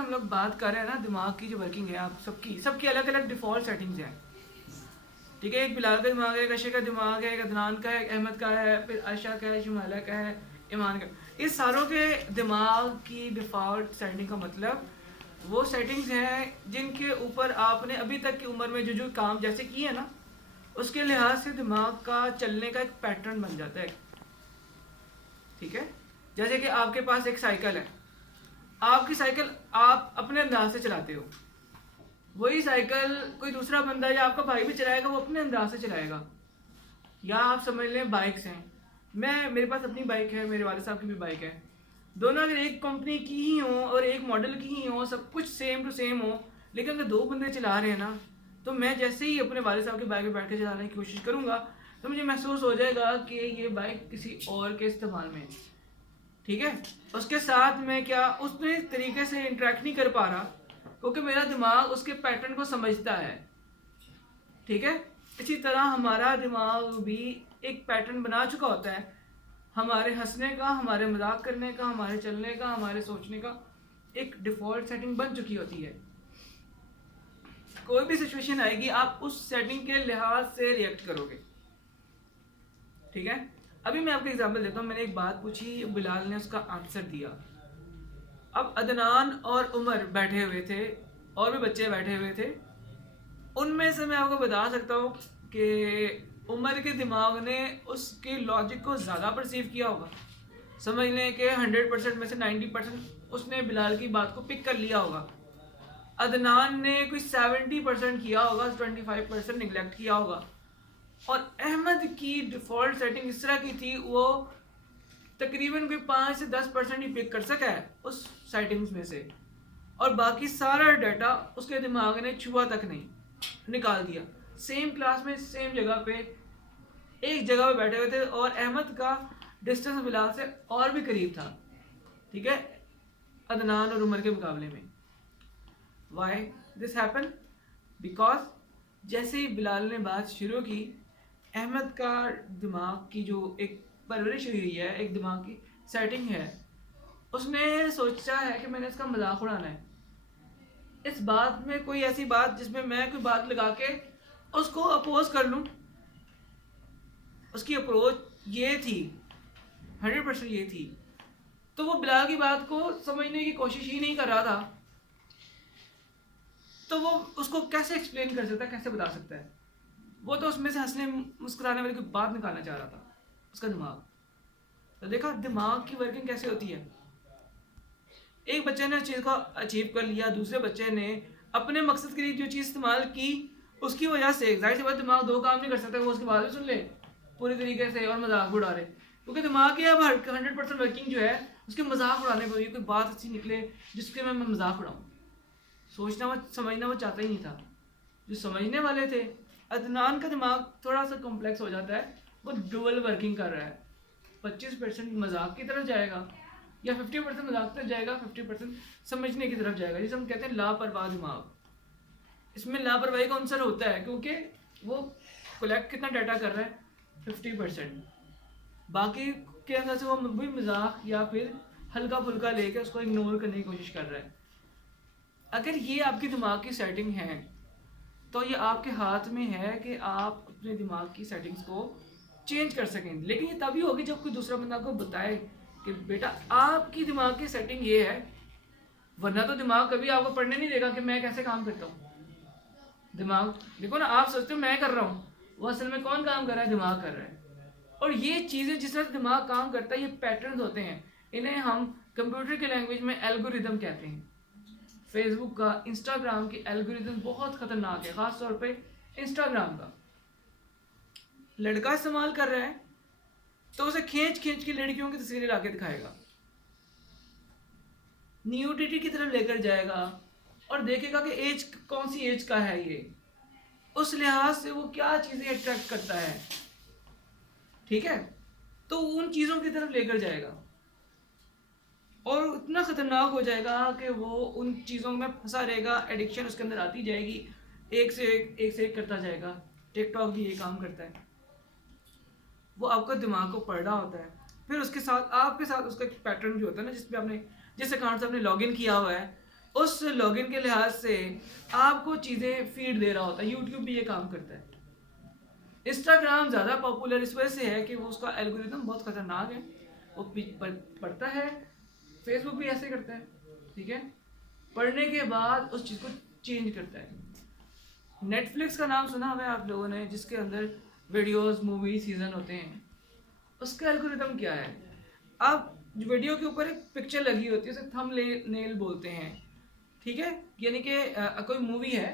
हम लोग बात कर रहे हैं ना दिमाग की जो वर्किंग है, आप सबकी अलग अलग डिफ़ॉल्ट सेटिंग्स हैं। ठीक है, एक बिलाल का दिमाग है, एक अशे का दिमाग है, एक अदनान का है, एक अहमद का है, फिर आयशा का है, शुमाला का है, ईमान का। इस सारों के दिमाग की डिफ़ॉल्ट सेटिंग का मतलब वो सेटिंग्स हैं जिनके ऊपर आपने अभी तक की उम्र में जो जो काम जैसे किए हैं ना, उसके लिहाज से दिमाग का चलने का एक पैटर्न बन जाता है। ठीक है, जैसे कि आपके पास एक साइकिल है, आपकी साइकिल आप अपने अंदाज से चलाते हो, वही साइकिल कोई दूसरा बंदा या आपका भाई भी चलाएगा, वो अपने अंदाज से चलाएगा। या आप समझ लें बाइक्स हैं, मेरे पास अपनी बाइक है, मेरे वाले साहब की भी बाइक है। दोनों अगर एक कंपनी की ही हो और एक मॉडल की ही हो, सब कुछ सेम टू सेम हो, लेकिन अगर दो बंदे चला रहे हैं ना, तो मैं जैसे ही अपने वाले साहब की बाइक में बैठ के चलाने की कोशिश करूँगा तो मुझे महसूस हो जाएगा कि ये बाइक किसी और के इस्तेमाल में है। ठीक है, उसके साथ मैं क्या उसने तरीके से इंटरेक्ट नहीं कर पा रहा, क्योंकि मेरा दिमाग उसके पैटर्न को समझता है। ठीक है, इसी तरह हमारा दिमाग भी एक पैटर्न बना चुका होता है, हमारे हंसने का, हमारे मजाक करने का, हमारे चलने का, हमारे सोचने का एक डिफ़ॉल्ट सेटिंग बन चुकी होती है। कोई भी सिचुएशन आएगी, आप उस सेटिंग के लिहाज से रिएक्ट करोगे। ठीक है, अभी मैं आपको एग्जांपल देता हूँ। मैंने एक बात पूछी, बिलाल ने उसका आंसर दिया। अब अदनान और उमर बैठे हुए थे, और भी बच्चे बैठे हुए थे। उनमें से मैं आपको बता सकता हूँ कि उमर के दिमाग ने उसके लॉजिक को ज़्यादा परसीव किया होगा। समझ लें कि 100% में से 90% उसने बिलाल की बात को पिक कर लिया होगा। अदनान ने कोई 70% किया होगा, 25% निगलेक्ट किया होगा। और अहमद की डिफ़ॉल्ट सेटिंग इस तरह की थी, वो तकरीबन कोई 5 से 10% ही पिक कर सका है उस सेटिंग्स में से, और बाकी सारा डाटा उसके दिमाग ने छुआ तक नहीं, निकाल दिया। सेम क्लास में सेम जगह पे एक जगह पे बैठे हुए थे, और अहमद का डिस्टेंस बिलाल से और भी करीब था। ठीक है, अदनान और उमर के मुकाबले में। Why this happen? बिकॉज जैसे ही बिलाल ने बात शुरू की, अहमद का दिमाग की जो एक परवरिश हुई है, एक दिमाग की सेटिंग है, उसने सोचा है कि मैंने इसका मजाक उड़ाना है। इस बात में कोई ऐसी बात जिसमें मैं कोई बात लगा के उसको अपोज कर लूँ, उसकी अप्रोच ये थी, 100% ये थी। तो वो बिलाल की बात को समझने की कोशिश ही नहीं कर रहा था, तो वो उसको कैसे एक्सप्लेन कर सकता है, कैसे बता सकता है? वो तो उसमें से हंसने मुस्कुराने वाली कोई बात निकालना चाह रहा था, उसका दिमाग। तो देखा दिमाग की वर्किंग कैसे होती है। एक बच्चे ने चीज़ को अचीव कर लिया, दूसरे बच्चे ने अपने मकसद के लिए जो चीज़ इस्तेमाल की, उसकी वजह से जाहिर सी बात दिमाग दो काम नहीं कर सकता, वो उसके बाद भी सुन ले पूरी तरीके से और मजाक उड़ा रहे, क्योंकि दिमाग की अब 100% वर्किंग जो है उसके मजाक उड़ाने पर, कोई बात अच्छी निकले जिसके मैं मजाक उड़ाऊँ। सोचना वो समझना वो चाहता ही नहीं था। जो समझने वाले थे, अदनान का दिमाग थोड़ा सा कॉम्प्लेक्स हो जाता है, वो डुअल वर्किंग कर रहा है। 25% मजाक की तरफ जाएगा, या 50% मजाक की तरफ जाएगा, 50% समझने की तरफ जाएगा, जिसे हम कहते हैं लापरवाह दिमाग। इसमें लापरवाही का आंसर होता है, क्योंकि वो कलेक्ट कितना डाटा कर रहा है, 50%। बाकी के अंदर से वो भी मजाक या फिर हल्का फुल्का लेके उसको इग्नोर करने की कोशिश कर रहा है। अगर ये आपके दिमाग की सेटिंग है, तो ये आपके हाथ में है कि आप अपने दिमाग की सेटिंग्स को चेंज कर सकें। लेकिन ये तभी होगी जब कोई दूसरा बंदा आपको बताए कि बेटा आपकी दिमाग की सेटिंग ये है, वरना तो दिमाग कभी आपको पढ़ने नहीं देगा कि मैं कैसे काम करता हूँ। दिमाग देखो ना, आप सोचते हो मैं कर रहा हूँ, वो असल में कौन काम कर रहा है? दिमाग कर रहा है। और ये चीज़ें जिस तरह दिमाग काम करता है, ये पैटर्न होते हैं, इन्हें हम कंप्यूटर की लैंग्वेज में एल्गोरिदम कहते हैं। फेसबुक का, इंस्टाग्राम की एल्गोरिदम बहुत ख़तरनाक है, ख़ास तौर पे इंस्टाग्राम का। लड़का इस्तेमाल कर रहा है तो उसे खींच खींच के लड़कियों की तस्वीरें ला के दिखाएगा, न्यूडिटी की तरफ लेकर जाएगा, और देखेगा कि एज कौन सी एज का है ये, उस लिहाज से वो क्या चीज़ें अट्रैक्ट करता है। ठीक है, तो उन चीज़ों की तरफ लेकर जाएगा, और इतना ख़तरनाक हो जाएगा कि वो उन चीज़ों में फंसा रहेगा, एडिक्शन उसके अंदर आती जाएगी, एक से एक करता जाएगा। टिकटॉक भी ये काम करता है, वो आपका दिमाग को पढ़ रहा होता है, फिर उसके साथ आपके साथ उसका एक पैटर्न भी होता है ना, जिस पे आपने जिस अकाउंट से आपने लॉगिन किया हुआ है, उस लॉगिन के लिहाज से आपको चीज़ें फीड दे रहा होता है। यूट्यूब भी ये काम करता है। इंस्टाग्राम ज़्यादा पॉपुलर इस वजह से है कि वो उसका एल्गोरिदम बहुत ख़तरनाक है, वो पढ़ता है। फेसबुक भी ऐसे करता है, ठीक है, पढ़ने के बाद उस चीज़ को चेंज करता है। नेटफ्लिक्स का नाम सुना हुआ है आप लोगों ने, जिसके अंदर वीडियोस, मूवी, सीजन होते हैं। उसका एल्गोरिदम क्या है, अब वीडियो के ऊपर एक पिक्चर लगी होती है, उसे थंबनेल बोलते हैं, ठीक है। यानी कि कोई मूवी है,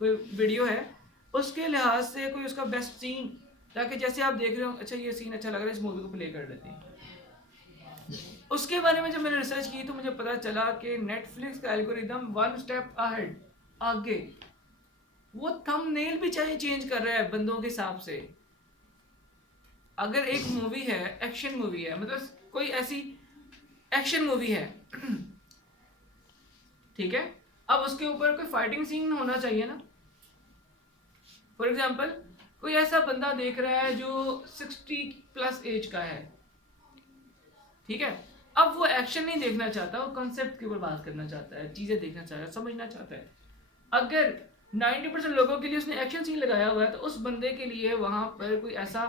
कोई वीडियो है, उसके लिहाज से कोई उसका बेस्ट सीन, ताकि जैसे आप देख रहे हो अच्छा ये सीन अच्छा लग रहा है, इस मूवी को प्ले कर लेते हैं। उसके बारे में जब मैंने रिसर्च की तो मुझे पता चला कि नेटफ्लिक्स का एल्गोरिदम वन स्टेप अहेड, आगे, वो थंबनेल भी चाहे चेंज कर रहा है बंदों के हिसाब से। अगर एक मूवी है, एक्शन मूवी है, मतलब कोई ऐसी एक्शन मूवी है ठीक है, अब उसके ऊपर कोई फाइटिंग सीन होना चाहिए ना। फॉर एग्जाम्पल कोई ऐसा बंदा देख रहा है जो 60+ एज का है, ठीक है, अब वो एक्शन नहीं देखना चाहता, वो कॉन्सेप्ट के ऊपर बात करना चाहता है, चीज़ें देखना चाहता है, समझना चाहता है। अगर 90% लोगों के लिए उसने एक्शन सीन लगाया हुआ है, तो उस बंदे के लिए वहाँ पर कोई ऐसा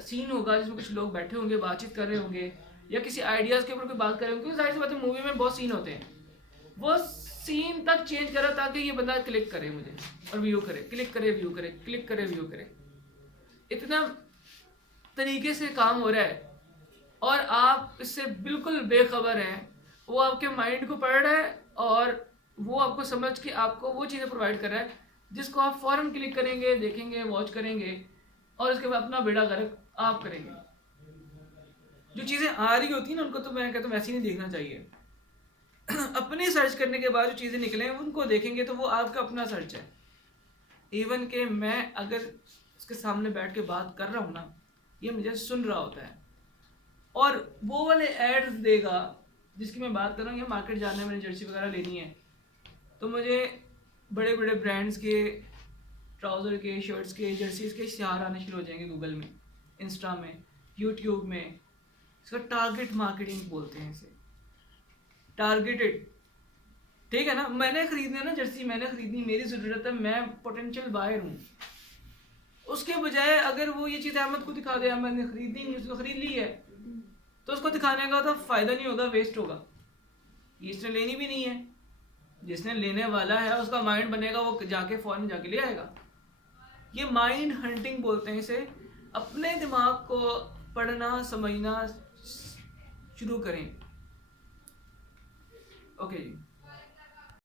सीन होगा जिसमें कुछ लोग बैठे होंगे, बातचीत कर रहे होंगे, या किसी आइडियाज़ के ऊपर कोई बात कर रहे होंगे, क्योंकि जाहिर सी बात है मूवी में बहुत सीन होते हैं, वो सीन तक चेंज करा ताकि ये बंदा क्लिक करे मुझे और व्यू करे, क्लिक करे व्यू करे, क्लिक करे व्यू करे। इतना तरीके से काम हो रहा है और आप इससे बिल्कुल बेखबर हैं। वो आपके माइंड को पढ़ रहा है और वो आपको समझ के आपको वो चीज़ें प्रोवाइड कर रहा है जिसको आप फ़ौरन क्लिक करेंगे, देखेंगे, वॉच करेंगे और उसके बाद अपना बेड़ा गर्क आप करेंगे। जो चीज़ें आ रही होती हैं ना, उनको तो मैं कहता हूँ वैसे ही नहीं देखना चाहिए। अपनी सर्च करने के बाद जो चीज़ें निकलें उनको देखेंगे तो वो आपका अपना सर्च है। इवन के मैं अगर उसके सामने बैठ के बात कर रहा हूँ ना, ये मुझे सुन रहा होता है और वो वाले एड्स देगा जिसकी मैं बात कर रहा हूँ। या मार्केट जाना है, मैंने जर्सी वगैरह लेनी है, तो मुझे बड़े बड़े ब्रांड्स के ट्राउज़र के, शर्ट्स के, जर्सीज के इश्तिहार आने शुरू हो जाएंगे गूगल में, इंस्टा में, यूट्यूब में। इसका टारगेट मार्केटिंग बोलते हैं इसे, टारगेटेड, ठीक है ना। मैंने खरीदना ना जर्सी, मैंने खरीदनी, मेरी ज़रूरत है, मैं पोटेंशियल बायर हूँ। उसके बजाय अगर वो ये चीज़ अहमद को दिखा दे, अहमद ने खरीदनी नहीं, उसको खरीद ली है, तो उसको दिखाने का तो फ़ायदा नहीं होगा, वेस्ट होगा। इसने लेनी भी नहीं है, जिसने लेने वाला है उसका माइंड बनेगा, वो जाके फ़ौरन जाके ले आएगा। ये माइंड हंटिंग बोलते हैं इसे। अपने दिमाग को पढ़ना, समझना शुरू करें। ओके जी।